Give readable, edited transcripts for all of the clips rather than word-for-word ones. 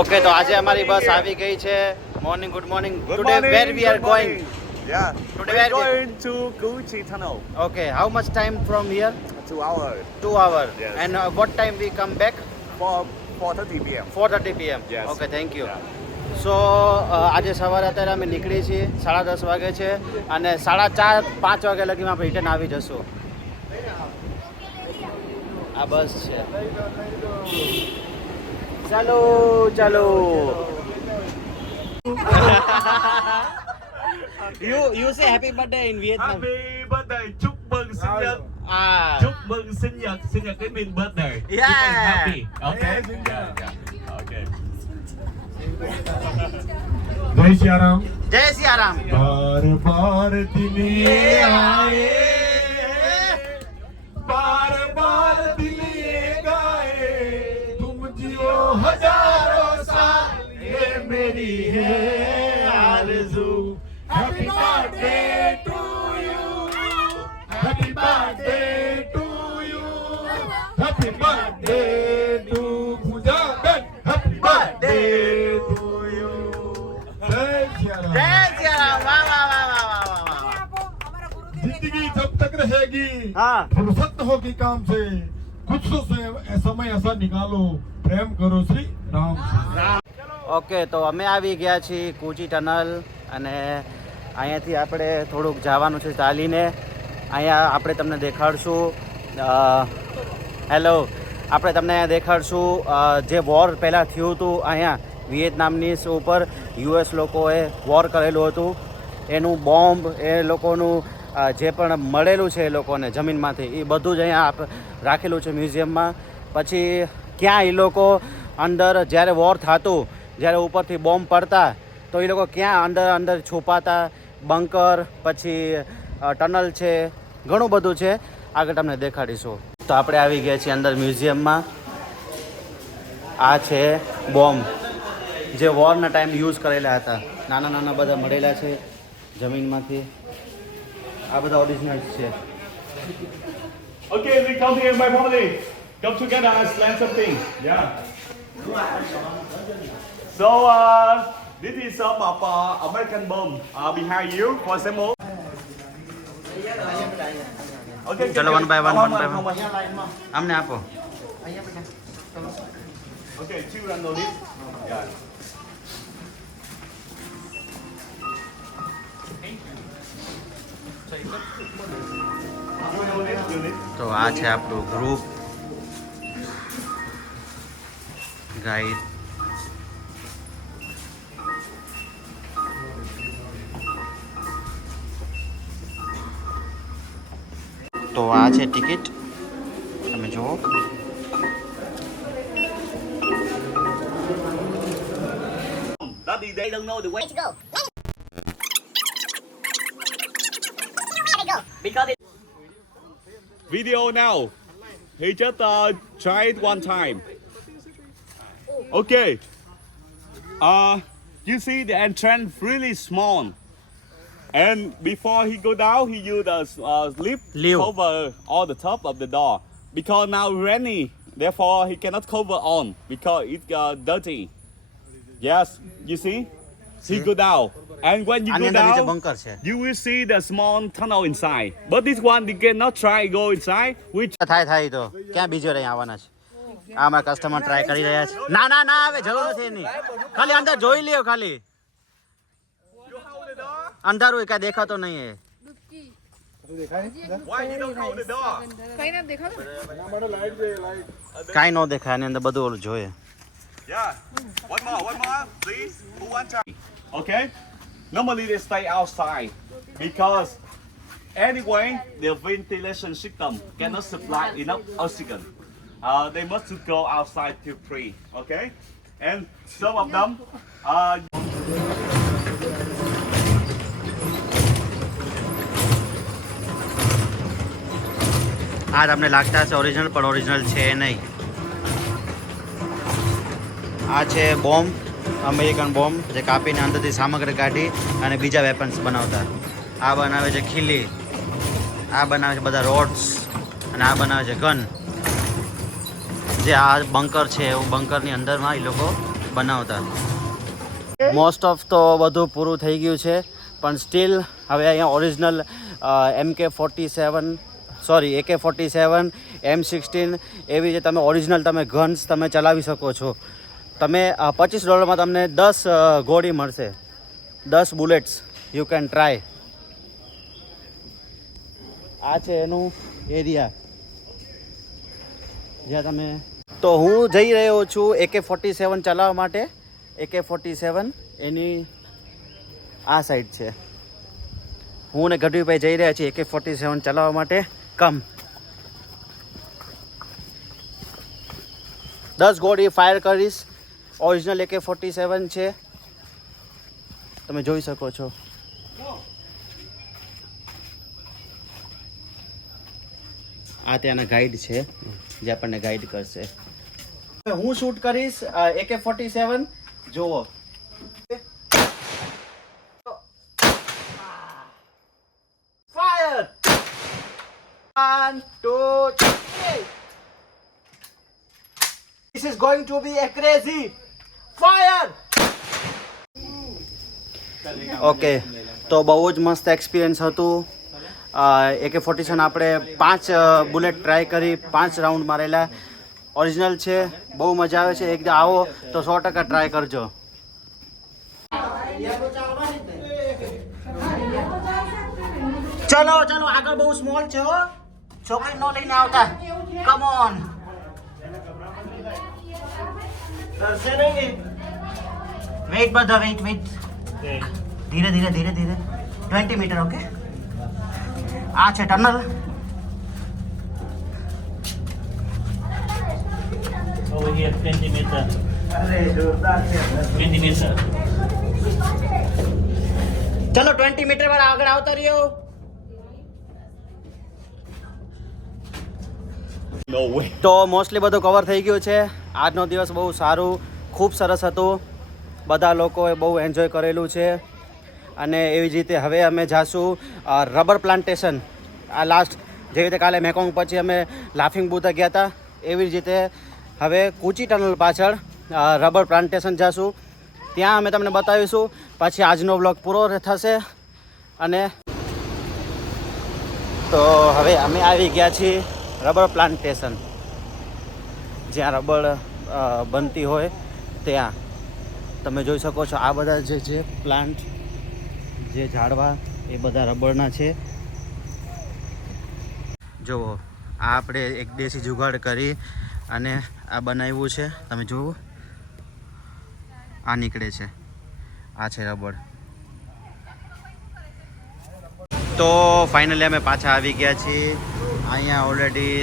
Okay તો આજે અમારી બસ આવી ગઈ છે. Morning, good morning. Today where we are going? Yeah. Today We're going to Gucci Tunnel. Okay, how much time from here? 2 hours. 2 hours. Yes. And what time we come back? 4:30 p.m. 4:30 p.m. Yes. Okay, thank you. Yeah. સો આજે સવારે અત્યારે અમે નીકળી છીએ 10:30 વાગે છે અને 4:30-5 વાગે લગીમાં આપણે રિટર્ન આવી જશું. આ બસ છે. ચાલો ચાલો. You say happy birthday in Vietnam. Happy birthday. Chúc mừng sinh nhật. Ah. Chúc mừng sinh nhật. Sinh nhật cái mean birthday. Yeah. Keep us happy. Okay. Yeah. Okay. जय सियाराम. જય સિયારામ. बार बार दिन ये आए, बार बार दिल ये गाए, तुम जियो हजारों साल, ये मेरी है आरज़ू. Happy birthday to you, happy birthday to you, happy birthday to Pooja बेन, हैप्पी बर्थडे टू यू. जय सियाराम. જય સિયારામ. વાહ વાહ વાહ વાહ વાહ વાહ વાહ. जिंदगी जब तक रहेगी, हाँ. फुर्सत होगी काम से, कुछ तो समय ऐसा निकालो, प्रेम करो श्री राम से. ઓકે તો અમે આવી ગયા છીએ કુચી ટનલ અને અહીંયાથી આપણે થોડુંક જવાનું છે ચાલીને. અહીંયા આપણે તમને દેખાડશું હેલો આપણે તમને દેખાડશું જે વોર પહેલાં થયું હતું અહીંયા વિયેતનામની ઉપર યુએસ લોકોએ વોર કરેલું હતું એનું બોમ્બ એ લોકોનું જે પણ મળેલું છે એ લોકોને જમીનમાંથી એ બધું જ અહીંયા રાખેલું છે મ્યુઝિયમમાં. પછી ક્યાં એ લોકો અંદર જ્યારે વોર થતું જ્યારે ઉપરથી બોમ્બ પડતા તો એ લોકો ક્યાં અંદર અંદર છુપાતા બંકર પછી ટનલ છે ઘણું બધું છે આગળ તમને દેખાડીશું. તો આપણે આવી ગયા છીએ અંદર મ્યુઝિયમમાં. આ છે બોમ્બ જે વોરના ટાઈમ યુઝ કરેલા હતા. નાના નાના બધા મળેલા છે જમીનમાંથી. આ બધા ઓરિજિનલ્સ છે. Okay, we come here, my family. Come together and learn something. Yeah. So, this is some of American bomb behind you, for example. Okay, ચલો one by one one by How one much? અમને આપો. Okay, two and no list. Yeah. તો આ છે આપણું group guide. તો આ છે ટિકિટ તમે જુઓ. Daddy, they don't know the way to go. Because it... Video now. He just tried one time. Okay. You see the entrance really small. And before he go down, he used a lift Lift. cover all the top of the door. Because now rainy, therefore he cannot cover on because it's dirty. Yes, you see? He go down. And when you આની go અંદર નીચે down, bunker છે. you will see the small tunnel inside. But this one, you cannot try go inside. Which થાય થાય તો ક્યાં બીજો રહી આવવાના છે. આ અમારા કસ્ટમર ટ્રાય કરી રહ્યા છે. ના ના ના આવે જરૂર નથી એની. ખાલી અંદર જોઈ લ્યો ખાલી. અંધારું કાંઈ દેખાતો નહીં એ. why you don't hold the door? કાંઈ ન દેખાય આની અંદર બધું ઓલું જોઈએ. Yeah. One more, please. Who wants to? Okay. Normally they stay outside because anyway the ventilation system cannot supply enough oxygen. They must go outside to breathe. Okay. And some of them આ તમને લાગતા હશે original પણ original છે નહીં. આ છે bomb American bomb જે કાપીને અંદરથી સામગ્રી કાઢી અને બીજા વેપન્સ બનાવતા. આ બનાવે છે ખીલી, આ બનાવે છે બધા રોડ્સ અને આ બનાવે છે ગન. જે આ બંકર છે એવું બંકરની અંદરમાં એ લોકો બનાવતા. મોસ્ટ ઓફ તો બધું પૂરું થઈ ગયું છે, પણ સ્ટીલ હવે અહીંયા ઓરિજિનલ AK-47 M16 એવી રીતે તમે ઓરિજિનલ તમે ગન્સ તમે ચલાવી શકો છો. તમે $25 તમને 10 ગોળી મળશે, 10 બુલેટ્સ યુ કેન ટ્રાય. આ છે એનું એરિયા જ્યાં તમે. તો હું જઈ રહ્યો છું AK-47 ચલાવવા માટે. AK-47 એની આ સાઈડ છે. હું ને ગઢવીભાઈ જઈ રહ્યા છીએ AK-47 ચલાવવા માટે. કમ 10 ગોળી ફાયર કરીશ. ઓરિજિનલ AK-47 છે, તમે જોઈ શકો છો. આ ત્યાંના ગાઈડ છે જે આપણને ગાઈડ કરશે. હું શૂટ કરીશ AK-47. જુઓ, fire 1 2 3. This is going to be a crazy fire. Okay, તો બહુ જ મસ્ત એક્સપિરિયન્સ હતું. AK-47 આપણે 5 બુલેટ ટ્રાય કરી, 5 રાઉન્ડ મારેલા. ઓરિજિનલ છે, બહુ મજા આવે છે. એકદમ આવો તો 100% ટ્રાય કરજો. ચલો ચલો આગળ બહુ સ્મોલ છે હો, છોકરી નો લઈને આવતા. Come on. વેઇટ બધા વેઇટ. ધીરે ધીરે 20 મીટર. ઓકે, આ છે ટનલ. Over here, 20 meter. અરે જોરદાર છે. 20 meter. ચલો 20 મીટર વાળા આગળ આવતા રહ્યો. No way. તો મોસ્ટલી બધું કવર થઈ ગયું છે. આજનો દિવસ બહુ સારું, ખૂબ સરસ હતું. બધા લોકોએ બહુ એન્જોય કરેલું છે. અને એવી જ રીતે હવે અમે જાશું રબર પ્લાન્ટેશન. આ લાસ્ટ જેવી રીતે કાલે મેકોંગ પછી અમે લાફિંગ બુથ ગયા હતા, એવી જ રીતે હવે કુચી ટનલ પાછળ રબર પ્લાન્ટેશન જાશું. ત્યાં અમે તમને બતાવીશું. પછી આજનો વ્લોગ પૂરો થશે. અને તો હવે અમે આવી ગયા છીએ રબર પ્લાન્ટેશન, જ્યાં રબર બનતી હોય ત્યાં. તમે જોઈ શકો છો આ બધા જે પ્લાન્ટ, જે ઝાડવા એ બધા રબરના છે. જુઓ, આ આપણે એક દેશી જુગાડ કરી અને આ બનાવ્યું છે. તમે જુઓ, આ નીકળે છે. આ છે રબર. તો ફાઇનલી અમે પાછા આવી ગયા છીએ. અહીંયા ઓલરેડી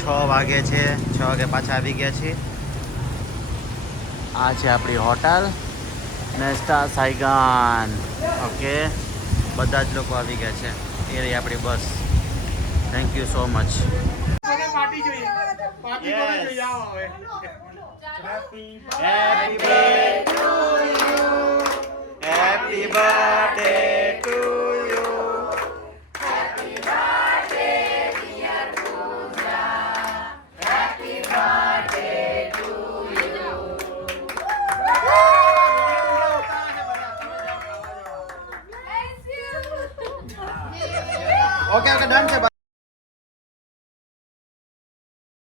6 વાગે છે. 6 વાગે પાછા આવી ગયા છીએ. આ છે આપણી હોટલ નેસ્ટા સાયગન. ઓકે, બધા જ લોકો આવી ગયા છે. એ રહી આપણી bus. Thank you so much. Happy birthday to you. Happy birthday.